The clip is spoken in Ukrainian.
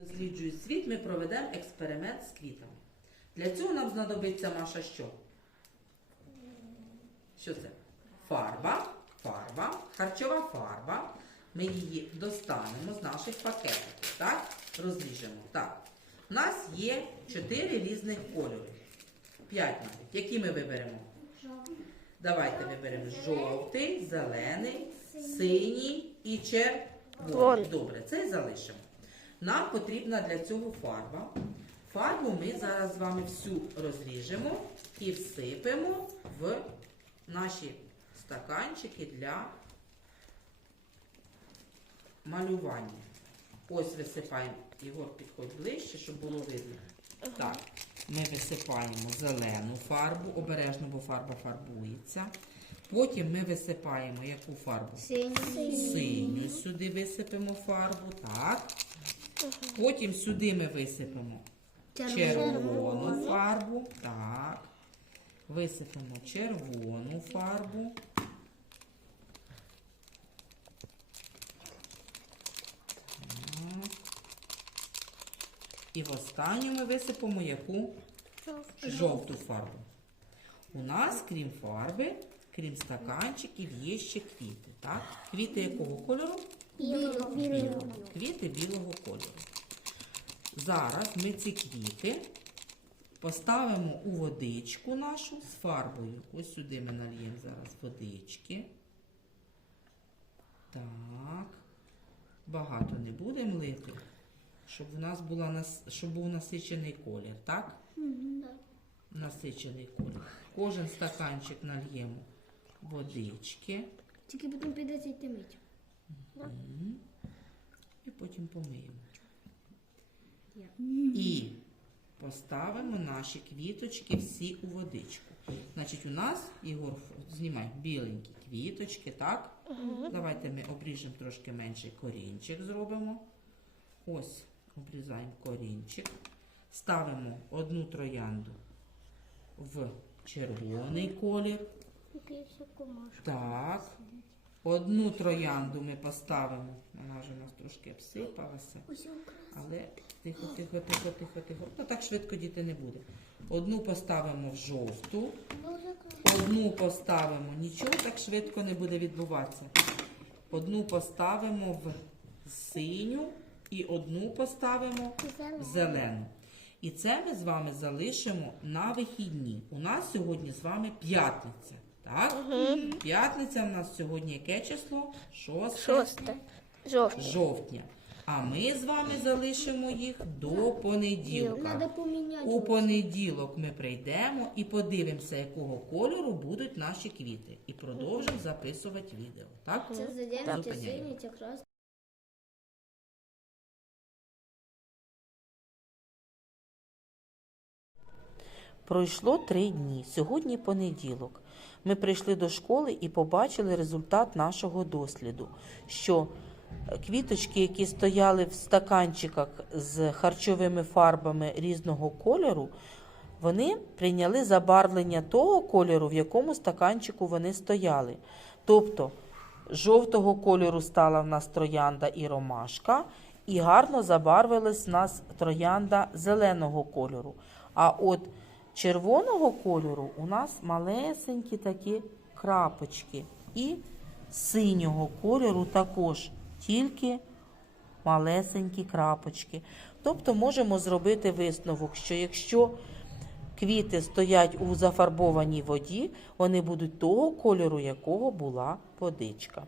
досліджують світ, ми проведемо експеримент з квітами. Для цього нам знадобиться наша що? Що це? Фарба, фарба, харчова фарба. Ми її достанемо з наших пакетиків. Так? Розріжемо. Так. У нас є чотири різних кольори. П'ять навіть. Які ми виберемо? Давайте виберемо жовтий, зелений, синій і червоний. Добре, це залишимо. Нам потрібна для цього фарба. Фарбу ми зараз з вами всю розріжемо і всипемо в наші стаканчики для малювання. Ось висипаємо. Ігор, підходь ближче, щоб було видно. Так, ми висипаємо зелену фарбу, обережно, бо фарба фарбується. Потім ми висипаємо яку фарбу? Синю сюди висипемо фарбу, так. Потім сюди ми висипемо червону фарбу, так. Висипемо червону фарбу. Так. І в останню ми висипемо яку? Жовту фарбу. У нас, крім фарби, крім стаканчиків, є ще квіти. Так? Квіти якого кольору? Білого. Квіти білого кольору. Зараз ми ці квіти поставимо у водичку нашу з фарбою. Ось сюди ми нальємо зараз водички. Так. Багато не будемо лити, щоб у нас була нас... щоб був насичений колір, так? Насичений колір. Кожен стаканчик нальємо водички Тільки потім прийдеться йти мить. І потім помиємо. І поставимо наші квіточки всі у водичку. Значить, у нас, Ігор, знімай біленькі квіточки, так? Давайте ми обріжемо трошки менший корінчик зробимо. Ось, обрізаємо корінчик. Ставимо одну троянду в червоний колір. Так. Одну троянду ми поставимо. Вона вже у нас трошки обсипалася. Але тихо, тихо, тихо, тихо, тихо. Ну так швидко діти не буде. Одну поставимо в жовту, одну поставимо. Нічого так швидко не буде відбуватися. Одну поставимо в синю і одну поставимо в зелену. І це ми з вами залишимо на вихідні. У нас сьогодні з вами п'ятниця. Так? П'ятниця в нас сьогодні яке число? Шосте Шосте. Жовтня. жовтня. А ми з вами залишимо їх до понеділка. У понеділок ми прийдемо і подивимося, якого кольору будуть наші квіти. І продовжимо записувати відео. Так? Це зелений, це Зупиняємо. Пройшло три дні. Сьогодні понеділок. Ми прийшли до школи і побачили результат нашого досліду, що квіточки, які стояли в стаканчиках з харчовими фарбами різного кольору, вони прийняли забарвлення того кольору, в якому стаканчику вони стояли. Тобто жовтого кольору стала в нас троянда і ромашка, і гарно забарвилась в нас троянда зеленого кольору. А от червоного кольору у нас малесенькі такі крапочки. І синього кольору також тільки малесенькі крапочки. Тобто можемо зробити висновок, що якщо квіти стоять у зафарбованій воді, вони будуть того кольору, якого була водичка.